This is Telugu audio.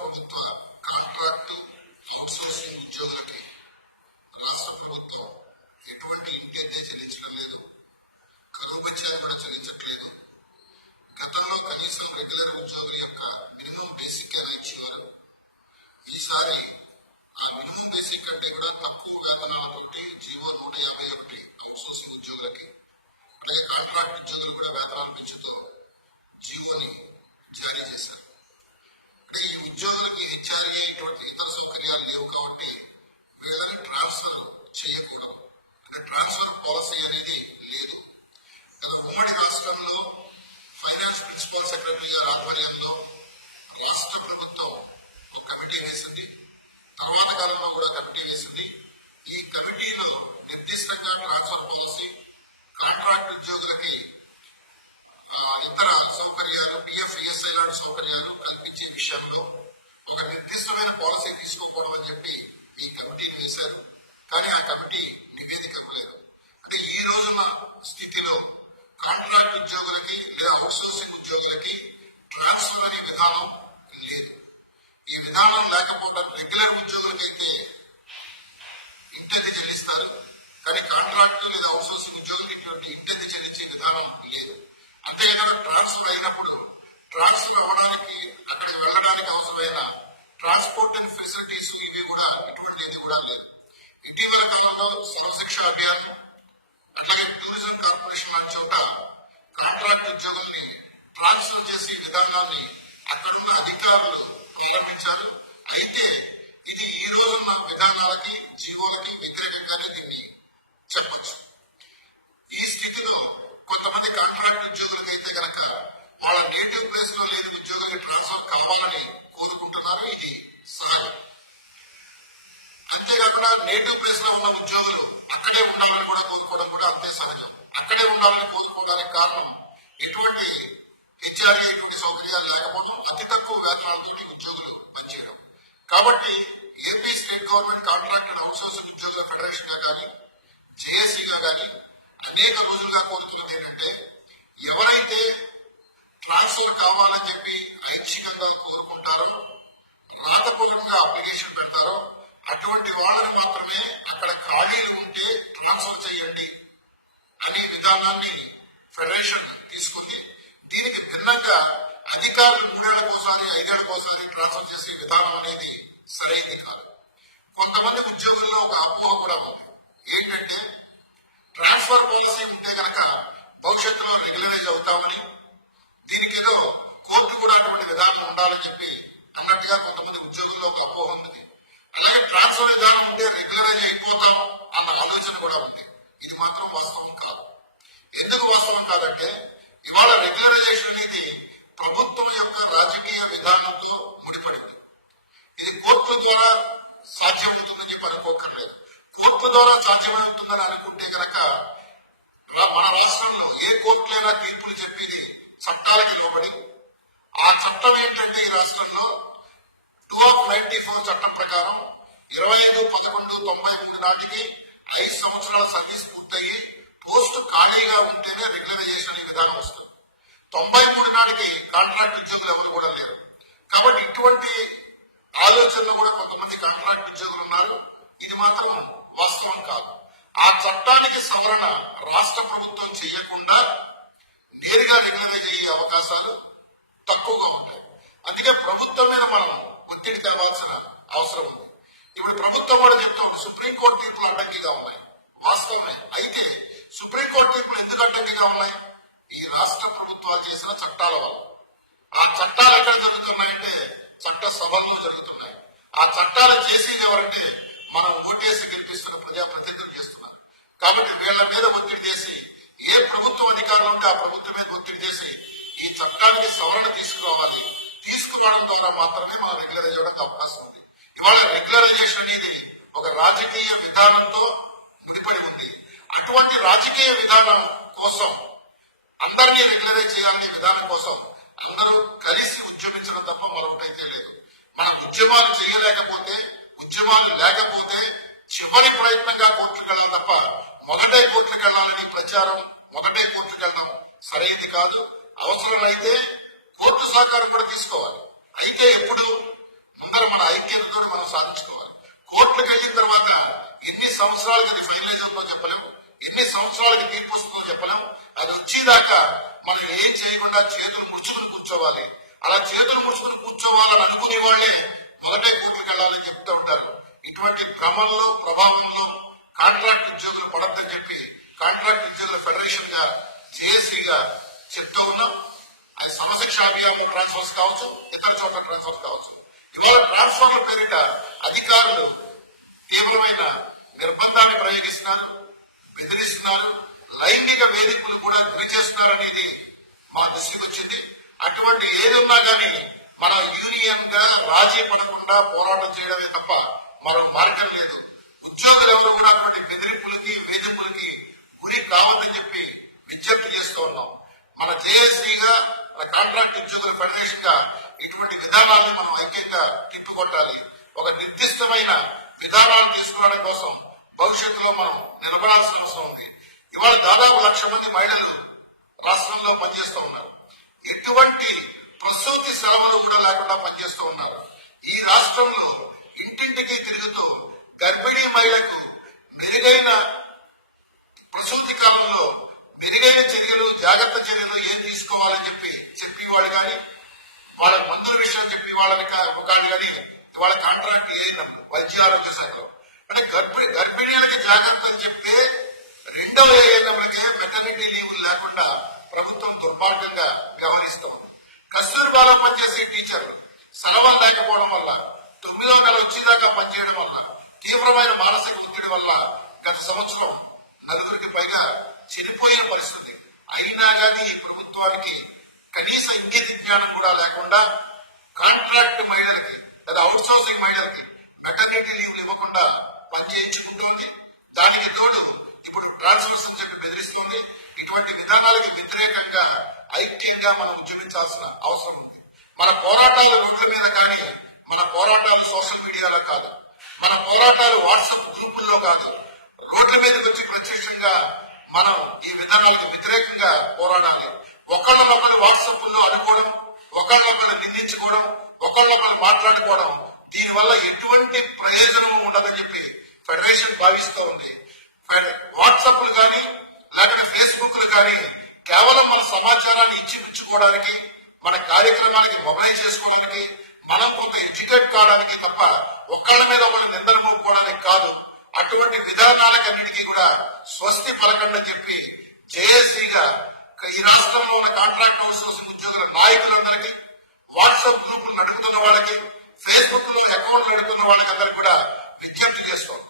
ప్రభుత్వ కాంట్రాక్టు అవుట్సోర్సింగ్ ఉద్యోగులకి రాష్ట్ర ప్రభుత్వం ఎటువంటి ఇంటిదే చెల్లించడం లేదు, కరువు బత్యాలు కూడా చెల్లించట్లేదు. గతంలో కనీసం రెగ్యులర్ ఉద్యోగుల యొక్క మినిమం బేసిక్ ఇచ్చేవారు. ఈసారి ఆ మినిమం బేసిక్ కంటే కూడా తక్కువ వేతనాలతోటి జీవో 151 అవుట్సోర్సింగ్ ఉద్యోగులకి, అలాగే కాంట్రాక్ట్ ఉద్యోగులు కూడా వేతనాలు పెంచుతూ జీవోని జారీ చేశారు. అంటే ఈ ఉద్యోగులకి హెచ్ఆర్ఏ ఇటువంటి ఇతర సౌకర్యాలు లేవు కాబట్టి వీళ్ళని ట్రాన్స్ఫర్ చేయకూడదు. అంటే ట్రాన్స్ఫర్ పాలసీ అనేది లేదు. గత ఉమ్మడి రాష్ట్రంలో ఫైనాన్స్ ప్రిన్సిపల్ సెక్రటరీ గారి ఆధ్వర్యంలో రాష్ట్ర ప్రభుత్వం ఒక కమిటీ వేసింది. తర్వాత కాలంలో కూడా కమిటీ వేసింది. ఈ కమిటీలో నిర్దిష్టంగా ట్రాన్స్ఫర్ పాలసీ, కాంట్రాక్ట్ ఉద్యోగులకి ఇతర సౌకర్యాలు, పిఎఫ్, ఈఎస్ఐ లాంటి సౌకర్యాలు కల్పించే విషయంలో ఒక నిర్దిష్టమైన పాలసీ తీసుకోకూడదు అని చెప్పి ఈ కమిటీని వేశారు. కానీ ఆ కమిటీ నివేదిక ఇవ్వలేదు. అంటే ఈ రోజున స్థితిలో కాంట్రాక్ట్ ఉద్యోగులకి లేదా అవుట్సోర్సింగ్ ఉద్యోగులకి ట్రాన్స్ఫర్ అనే విధానం లేదు. ఈ విధానం లేకపోవడం రెగ్యులర్ ఉద్యోగులకైతే ఇంటెంది చెల్లిస్తారు, కానీ కాంట్రాక్ట్ లేదా అవుట్సోర్సింగ్ ఉద్యోగులకి ఇటువంటి ఇంటెంది చెల్లించే విధానం లేదు. అంతేకాదు ట్రాన్స్ఫర్ అయినప్పుడు ట్రాన్స్ఫర్ అవ్వడానికి, అక్కడికి వెళ్ళడానికి అవసరమైన ట్రాన్స్పోర్ట్ అండ్ ఫెసిలిటీస్ ఇవి కూడా ఇటువంటిది కూడా లేదు. ఇటీవల కాలంలో సర్వశిక్ష అభియాన్, అట్లాగే టూరిజం కార్పొరేషన్ లాంటి చోట కాంట్రాక్ట్ ఉద్యోగుల్ని ట్రాన్స్ఫర్ చేసే విధానాన్ని అక్కడ ఉన్న అధికారులు ప్రారంభించారు. అయితే ఇది ఈ రోజున్న విధానాలకి, జీవోలకి వ్యతిరేకంగానే దీన్ని చెప్పచ్చు. ఈ స్థితిలో కొంతమంది కాంట్రాక్ట్ ఉద్యోగులకి అయితే కనుక వాళ్ళ నేటివ్ ప్లేస్ లో లేని ఉద్యోగులకి ట్రాన్స్ఫర్ కావాలని కోరుకుంటున్నారు. ఇది సహజం. అంతేకాకుండా నేటివ్ ప్లేస్ లో ఉన్న ఉద్యోగులు అక్కడే ఉండాలని కూడా కోరుకోవడం కూడా అంతే సహజం. అక్కడే ఉండాలని కోరుకోవడానికి కారణం ఎటువంటి హెచ్ఆర్ఏ ఎటువంటి సౌకర్యాలు లేకపోవడం, అతి తక్కువ వేతనాలతో ఉద్యోగులు పనిచేయడం. కాబట్టి AP state government contract and outsourcing ఉద్యోగుల ఫెడరేషన్ గా కానీ, జేఏసీగా కానీ అనేక రోజులుగా కోరుతున్నది ఏంటంటే, ఎవరైతే ట్రాన్స్ఫర్ కావాలని చెప్పి ఐచ్ఛికంగా కోరుకుంటారో, రాతపూర్వకంగా అప్లికేషన్ పెడతారో అటువంటి వాళ్ళని మాత్రమే అక్కడ ఖాళీలు ఉంటే ట్రాన్స్ఫర్ చేయండి అనే విధానాన్ని ఫెడరేషన్ తీసుకుంది. దీనికి భిన్నంగా అధికారులు 3 ఏళ్లకోసారి 5 ఏళ్లకోసారి ట్రాన్స్ఫర్ చేసే విధానం అనేది సరైనది కాదు. కొంతమంది ఉద్యోగుల్లో ఒక అపోహ కూడా ఉంది. ఏంటంటే, ట్రాన్స్ఫర్ పాలసీ ఉంటే కనుక భవిష్యత్తులో రెగ్యులరైజ్ అవుతామని, దీనికి ఏదో కోర్టు కూడా అటువంటి విధానం ఉండాలని చెప్పి అన్నట్టుగా కొంతమంది ఉద్యోగుల్లో ఒక అపోహ ఉంది. అలాగే ట్రాన్స్ఫర్ విధానం ఉంటే రెగ్యులరైజ్ అయిపోతాం అన్న ఆలోచన కూడా ఉంది. ఇది మాత్రం వాస్తవం కాదు. ఎందుకు వాస్తవం కాదంటే, ఇవాళ రెగ్యులరైజేషన్ అనేది ప్రభుత్వం యొక్క రాజకీయ విధానంతో ముడిపడింది. ఇది కోర్టుల ద్వారా సాధ్యమవుతుందని చెప్పి అనుకోకర్లేదు. కోర్టు ద్వారా సాధ్యమవుతుందని అనుకుంటే కనుక మన రాష్ట్రంలో ఏ కోర్టులైనా తీర్పులు చెప్పేది చట్టాలకి లోబడి, ఆ చట్టం ఏంటంటే ఈ రాష్ట్రంలో 2/94 చట్టం ప్రకారం 25/11/93 నాటికి 5 సంవత్సరాల సర్వీస్ పూర్తయ్యి పోస్ట్ ఖాళీగా ఉంటేనే రెగ్యులరైజేషన్ అనే విధానం వస్తుంది. 93 నాటికి కాంట్రాక్ట్ ఉద్యోగులు ఎవరు కూడా లేరు. కాబట్టి ఇటువంటి ఆలోచనలు కూడా కొంతమంది కాంట్రాక్ట్ ఉద్యోగులు ఉన్నారు. ఇది మాత్రం వాస్తవం కాదు. ఆ చట్టానికి సవరణ రాష్ట్ర ప్రభుత్వం చేయకుండా నేరుగా రెగ్యులరైజ్ అయ్యే అవకాశాలు తక్కువగా ఉంటాయి. అందుకే ప్రభుత్వం మీద మనం ఒత్తిడి తేవాల్సిన అవసరం ఉంది. ఇప్పుడు ప్రభుత్వం కూడా చెప్తాం, సుప్రీంకోర్టు తీర్పులు అడ్డంకిగా ఉన్నాయి. వాస్తవమే. అయితే సుప్రీంకోర్టు తీర్పులు ఎందుకు అడ్డంకిగా ఉన్నాయి? ఈ రాష్ట్ర ప్రభుత్వాలు చేసిన చట్టాల వల్ల. ఆ చట్టాలు ఎక్కడ జరుగుతున్నాయంటే చట్ట సభల్లో జరుగుతున్నాయి. ఆ చట్టాలు చేసేది ఎవరంటే మనం ఓటేసి గెలిపిస్తున్న ప్రజాప్రతినిధులు చేస్తున్నారు. కాబట్టి వీళ్ళ మీద ఒత్తిడి చేసి, ఏ ప్రభుత్వం అధికారులు ఉంటే ఆ ప్రభుత్వం మీద ఒత్తిడి చేసి ఈ చట్టానికి సవరణ తీసుకురావాలి. తీసుకురావడం ద్వారా మాత్రమే మనం రెగ్యులరైజ్ అవ్వడానికి అవకాశం ఉంది. ఇవాళ రెగ్యులరైజేషన్ అనేది ఒక రాజకీయ విధానంతో ముడిపడి ఉంది. అటువంటి రాజకీయ విధానం కోసం, అందరినీ రెగ్యులరైజ్ చేయాలనే విధానం కోసం అందరూ కలిసి ఉద్యమించడం తప్ప మరొకటైతే లేదు. మనం ఉద్యమాలు చేయలేకపోతే, ఉద్యమాలు లేకపోతే చివరి ప్రయత్నంగా కోర్టుకు వెళ్ళాలి తప్ప మొదటే కోర్టుకు వెళ్ళాలని ప్రచారం, మొదటే కోర్టుకు వెళ్ళడం సరైనది కాదు. అవసరమైతే కోర్టు సహకారం కూడా తీసుకోవాలి. అయితే ఎప్పుడు ముందర మన ఐక్యతతో మనం సాధించుకోవాలి. కోర్టులకు వెళ్ళిన తర్వాత ఎన్ని సంవత్సరాలకి అది ఫైనలైజ్ అవుతుందో చెప్పలేము, ఎన్ని సంవత్సరాలకి తీర్పు వస్తుందో చెప్పలేము. అది వచ్చేదాకా మనం ఏం చేయకుండా చేతులు ముడుచుకుని కూర్చోవాలి. అలా చేతులు ముడుచుకుని కూర్చోవాలని అనుకునే వాళ్ళే మొదటే కోర్టులకు వెళ్ళాలని చెప్తూ ఉంటారు. ఇటువంటి క్రమంలో ప్రభావంలో కాంట్రాక్ట్ ఉద్యోగులు పడద్దని చెప్పి కాంట్రాక్ట్ ఉద్యోగుల ఫెడరేషన్ గా జేఏసీగా చెప్తూ ఉన్నాం. అది సమశిక్ష అభియాన్ ట్రాన్స్ఫర్స్ కావచ్చు, ఇతర చోట్ల ట్రాన్స్ఫర్స్ కావచ్చు. ఇవాళ ట్రాన్స్ఫర్ల పేరిట అధికారులు తీవ్రమైన నిర్బంధాన్ని ప్రయోగిస్తున్నారు, బెదిరిస్తున్నారు, లైంగిక వేధింపులు కూడా గురి చేస్తున్నారు అనేది మా దృష్టికి వచ్చింది. అటువంటి ఏదున్నా కానీ మన యూనియన్ గా రాజీ పడకుండా పోరాటం చేయడమే తప్ప మరో మార్గం లేదు. ఉద్యోగులు ఎవరు కూడా అటువంటి బెదిరింపులకి వేధింపులకి గురి కావద్దని చెప్పి విజ్ఞప్తి చేస్తూ ఉన్నాం. మన జేఏసీగా మన కాంట్రాక్ట్ ఉద్యోగుల ఫెడరేషన్ గా ఇటువంటి విధానాన్ని మనం ఐక్యంగా తిప్పుకొట్టాలి. ఒక నిర్దిష్టమైన విధానాలు తీసుకురావడం కోసం భవిష్యత్తులో మనం నిలబడాల్సిన అవసరం ఉంది. ఇవాళ దాదాపు 1,00,000 మంది మహిళలు రాష్ట్రంలో పనిచేస్తూ ఉన్నారు. ఎటువంటి ప్రసూతి సెలవులు కూడా లేకుండా పనిచేస్తూ ఉన్నారు. ఈ రాష్ట్రంలో ఇంటింటికి తిరుగుతూ గర్భిణీ మహిళకు మెరుగైన ప్రసూతి కాలంలో మెరుగైన చర్యలు, జాగ్రత్త చర్యలు ఏం తీసుకోవాలని చెప్పేవాళ్ళు కానీ, వాళ్ళ మందుల విషయం చెప్పి వాళ్ళని ఒకళ్ళు కానీ వాళ్ళ కాంట్రాక్ట్ వైద్య ఆరోగ్య శాఖలో అంటే గర్భిణీలకి జాగ్రత్త అని చెప్తే రెండవ ఏఎన్ఎంలకే మెటర్నిటీ లీవ్ లేకుండా ప్రభుత్వం దుర్మార్గంగా వ్యవహరిస్తూ ఉంది. కస్తూర్బాలో పనిచేసే టీచర్లు సెలవులు లేకపోవడం వల్ల 9వ నెల వచ్చేదాకా పనిచేయడం వల్ల తీవ్రమైన మానసిక ఒత్తిడి వల్ల గత సంవత్సరం 4గురికి పైగా చనిపోయిన పరిస్థితి. అయినా కానీ ఈ ప్రభుత్వానికి కనీస ఇంగిత జ్ఞానం కూడా లేకుండా కాంట్రాక్ట్ మహిళలకి లేదా అవుట్ సోర్సింగ్ మహిళలకి మెటర్నిటీ లీవ్లు ఇవ్వకుండా పనిచేయించుకుంటోంది. దానికి తోడు ఇప్పుడు ట్రాన్స్ఫర్స్ అని చెప్పి బెదిరిస్తోంది. ఇటువంటి విధానాలకు వ్యతిరేకంగా ఐక్యంగా మనం ఉద్యమించాల్సిన అవసరం ఉంది. మన పోరాటాలు రోడ్ల మీద కానీ, మన పోరాటాలు సోషల్ మీడియాలో కాదు, మన పోరాటాలు వాట్సాప్ గ్రూపుల్లో కాదు, రోడ్ల మీదకి వచ్చి ప్రత్యక్షంగా మనం ఈ విధానాలకు వ్యతిరేకంగా పోరాడాలి. ఒకళ్ళనొకరు వాట్సాప్ లో అనుకోవడం, ఒకళ్ళనొకరు నిందించుకోవడం, ఒకళ్ళనొకరు మాట్లాడుకోవడం, దీనివల్ల ఎటువంటి ప్రయోజనం ఉండదని చెప్పి ఫెడరేషన్ భావిస్తూ ఉంది. వాట్సాప్లు కానీ లేకపోతే ఫేస్బుక్లు కానీ కేవలం మన సమాచారాన్ని ఇచ్చిపుచ్చుకోవడానికి, మన కార్యక్రమానికి మొబైల్ చేసుకోవడానికి, మనం కొంత ఎడ్యుకేట్ కావడానికి తప్ప ఒకళ్ళ మీద ఒకళ్ళు నిందలు మోపుకోవడానికి కాదు. అటువంటి విధానాలకన్నిటికీ కూడా స్వస్తి పలకండి చెప్పి జేఏసీగా ఈ రాష్ట్రంలో ఉన్న కాంట్రాక్ట్ అవుట్సోర్సింగ్ ఉద్యోగుల నాయకులందరికీ, వాట్సాప్ గ్రూపులు నడుపుతున్న వాళ్ళకి, ఫేస్బుక్ లో అకౌంట్లు నడుపుతున్న వాళ్ళకి అందరికీ కూడా విజ్ఞప్తి చేస్తాం.